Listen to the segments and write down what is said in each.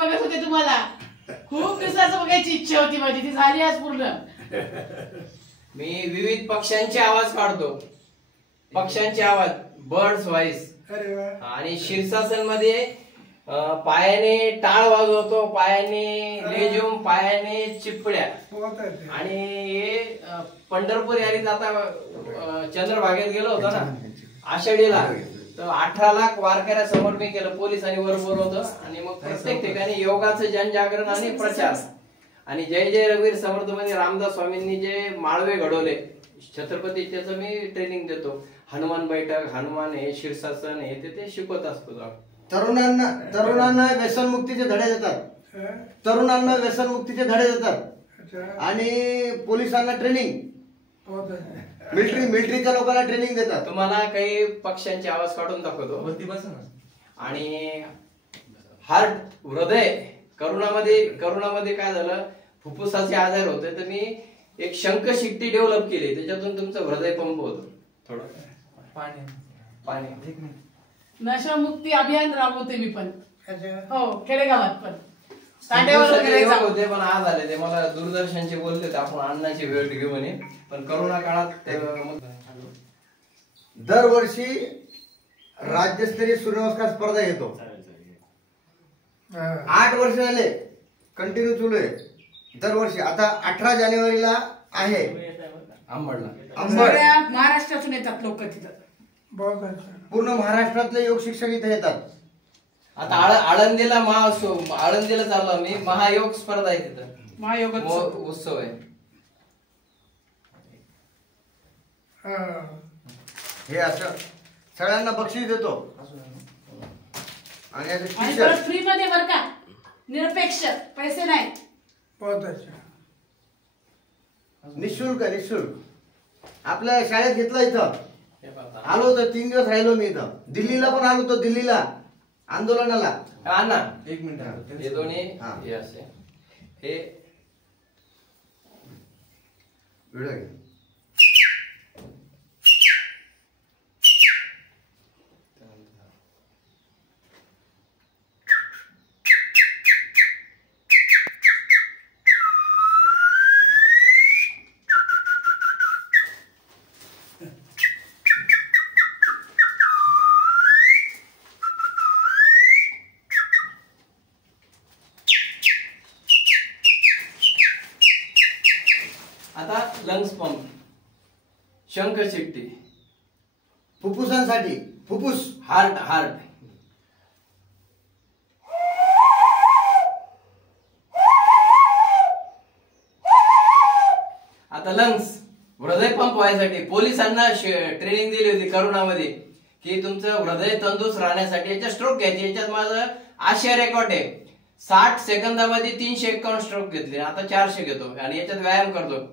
बघत होते तुम्हाला. खूप दिवसाचं बघायची इच्छा होती माझी, ती झाली आज पूर्ण. मी विविध पक्ष्यांचे आवाज काढतो. पक्ष्यांचे आवाज, बर्ड्स व्हॉइस. आणि शीर्षासन मध्ये पायाने टाळ वाजवतो, पायाने लेझुम, पायाने चिपड्या. आणि पंढरपूर यारीत आता चंद्रभागेत गेलो होतो ना आषाढीला, तर 18 लाख वारकऱ्यासमोर मी केलं. पोलिसांनी वर बोलवलं आणि मग प्रत्येक ठिकाणी योगाचं जनजागरण आणि प्रचार. आणि जय जय रघुवीर समर्थ मध्ये रामदास स्वामींनी जे माळवे घडवले छत्रपती, त्याचं मी ट्रेनिंग देतो. हनुमान बैठक, हनुमान हे, शीर्षासन हे, ते शिकवत असतो. तरुणांना व्यसनमुक्तीचे धडे देतात. तरुणांना व्यसनमुक्तीचे धडे देतात. आणि पोलिसांना ट्रेनिंग, मिलिटरीच्या लोकांना ट्रेनिंग देतात. तुम्हाला काही पक्ष्यांचे आवाज काढून दाखवतो. आणि हार्ट, हृदय, करोनामध्ये काय झालं, फुफ्फुसाचे आजार होते, तर मी एक शंख शिट्टी डेव्हलप केली, त्याच्यातून तुमचं हृदय पंप होतं. थोडं पाणी नशामुक्ती अभियान राबवते मी पण. हो, खेडेगावात पण होते. पण आज आले ते मला दूरदर्शनचे बोलले होते आपण अण्णाची भेट घेऊ म्हणे. पण करोना काळात दरवर्षी राज्यस्तरीय सूर्यनमस्कार स्पर्धा घेतो. 8 वर्ष झाले कंटिन्यू चालू आहे दरवर्षी. आता 18 जानेवारीला आहे सगळ्या महाराष्ट्रातून येतात लोक तिथं. पूर्ण महाराष्ट्रातले योग शिक्षक इथे येतात. आता आळंदीला आळंदीला चाललो मी. महायोग स्पर्धा आहे तिथं, महायोग उत्सव आहे. हे असं सगळ्यांना बक्षीस देतो. आणि फ्री मध्ये बर का, निरपेक्ष, पैसे नाही. निशुल्क आपल्या शाळेत घेतलं. इथं आलो होतो, 3 दिवस राहिलो मी इथं. दिल्लीला पण आलो होतो, दिल्लीला आंदोलनाला. अण्णा 1 मिनिट, हे दोन्ही हे असे हे व्हिडिओ. आता लंग्स पंप, शंख शिट्टी, फुफ्फुसांसाठी, फुफ्फुस, हार्ट. आता लंग्स, हृदय पंप व्हायसाठी पोलिसांना ट्रेनिंग दिली होती करोनामध्ये की तुमचं हृदय तंदुरुस्त राहण्यासाठी. याच्यात स्ट्रोक घ्यायची. याच्यात माझं आशिया रेकॉर्ड आहे. 60 सेकंदामध्ये 351 स्ट्रोक घेतले. आता 400 घेतो. आणि याच्यात व्यायाम करतो.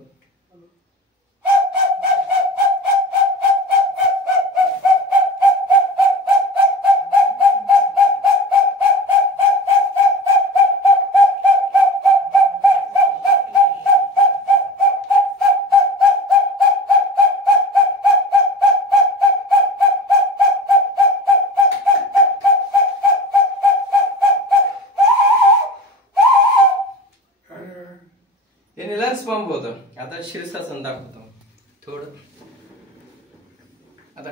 याने लंग्स पंप होतं. आता शीर्षासन दाखवतो थोडं. आता